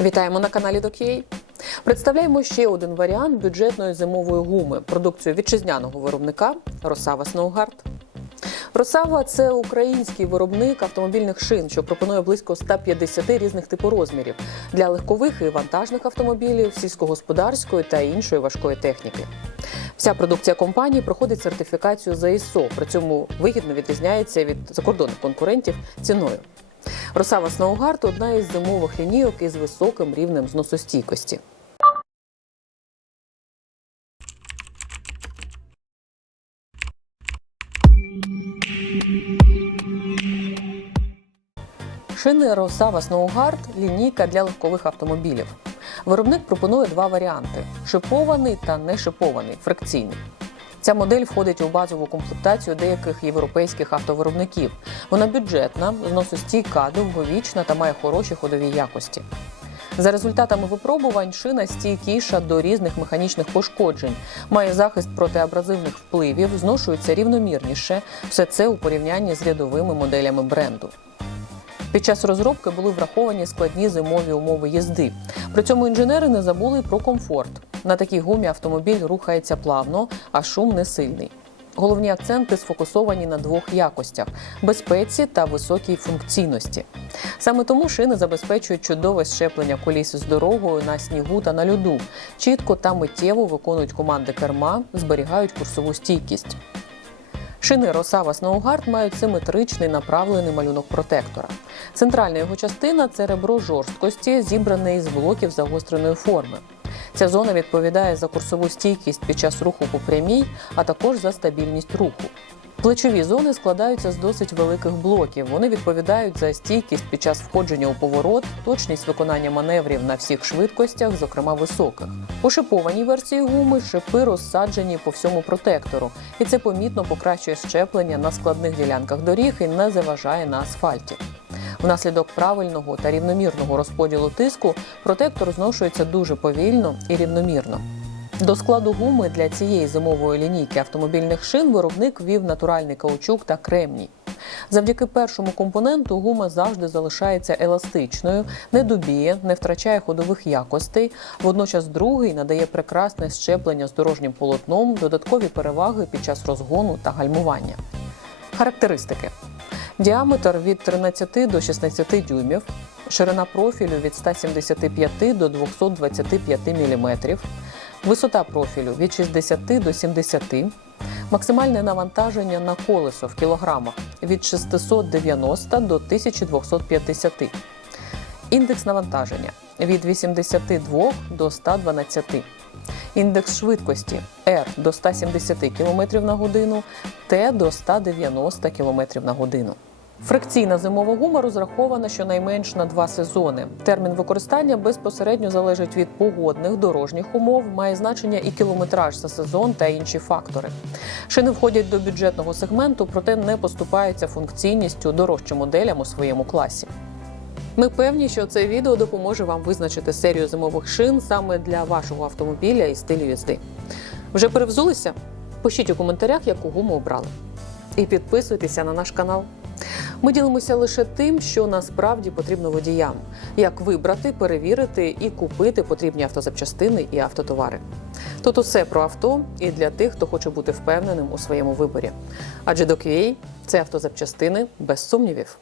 Вітаємо на каналі Докей. Представляємо ще один варіант бюджетної зимової гуми продукцію вітчизняного виробника Росава Сноугард. Росава це український виробник автомобільних шин, що пропонує близько 150 різних типу розмірів для легкових і вантажних автомобілів, сільськогосподарської та іншої важкої техніки. Вся продукція компанії проходить сертифікацію за ISO, при цьому вигідно відрізняється від закордонних конкурентів ціною. Росава Сноугард одна із зимових лінійок із високим рівнем зносостійкості. Шини Росава Сноугард лінійка для легкових автомобілів. Виробник пропонує два варіанти: шипований та нешипований, фрикційний. Ця модель входить у базову комплектацію деяких європейських автовиробників. Вона бюджетна, зносостійка, довговічна та має хороші ходові якості. За результатами випробувань, шина стійкіша до різних механічних пошкоджень, має захист проти абразивних впливів, зношується рівномірніше. Все це у порівнянні з рядовими моделями бренду. Під час розробки були враховані складні зимові умови їзди. При цьому інженери не забули про комфорт. На такій гумі автомобіль рухається плавно, а шум не сильний. Головні акценти сфокусовані на двох якостях безпеці та високій функційності. Саме тому шини забезпечують чудове щеплення коліс з дорогою на снігу та на льоду. Чітко та миттєво виконують команди керма, зберігають курсову стійкість. Шини Росава Сноугард мають симетричний направлений малюнок протектора. Центральна його частина це ребро жорсткості, зібране із блоків загостреної форми. Ця зона відповідає за курсову стійкість під час руху по прямій, а також за стабільність руху. Плечові зони складаються з досить великих блоків. Вони відповідають за стійкість під час входження у поворот, точність виконання маневрів на всіх швидкостях, зокрема високих. У шипованій версії гуми шипи розсаджені по всьому протектору, і це помітно покращує щеплення на складних ділянках доріг і не заважає на асфальті. Внаслідок правильного та рівномірного розподілу тиску протектор зношується дуже повільно і рівномірно. До складу гуми для цієї зимової лінійки автомобільних шин виробник ввів натуральний каучук та кремній. Завдяки першому компоненту гума завжди залишається еластичною, не дубіє, не втрачає ходових якостей. Водночас другий надає прекрасне щеплення з дорожнім полотном, додаткові переваги під час розгону та гальмування. Характеристики: діаметр від 13 до 16 дюймів, ширина профілю від 175 до 225 мм, висота профілю від 60 до 70 Максимальне навантаження на колесо в кілограмах від 690 до 1250. Індекс навантаження від 82 до 112. Індекс швидкості R до 170 км на годину, Т до 190 км на годину. Фрикційна зимова гума розрахована щонайменш на два сезони. Термін використання безпосередньо залежить від погодних дорожніх умов, має значення і кілометраж за сезон та інші фактори. Шини входять до бюджетного сегменту, проте не поступаються функційністю дорожчим моделям у своєму класі. Ми певні, що це відео допоможе вам визначити серію зимових шин саме для вашого автомобіля і стилю їзди. Вже перевзулися? Пишіть у коментарях, яку гуму обрали. І підписуйтеся на наш канал. Ми ділимося лише тим, що насправді потрібно водіям: як вибрати, перевірити і купити потрібні автозапчастини і автотовари. Тут усе про авто і для тих, хто хоче бути впевненим у своєму виборі. Адже до QA – це автозапчастини без сумнівів.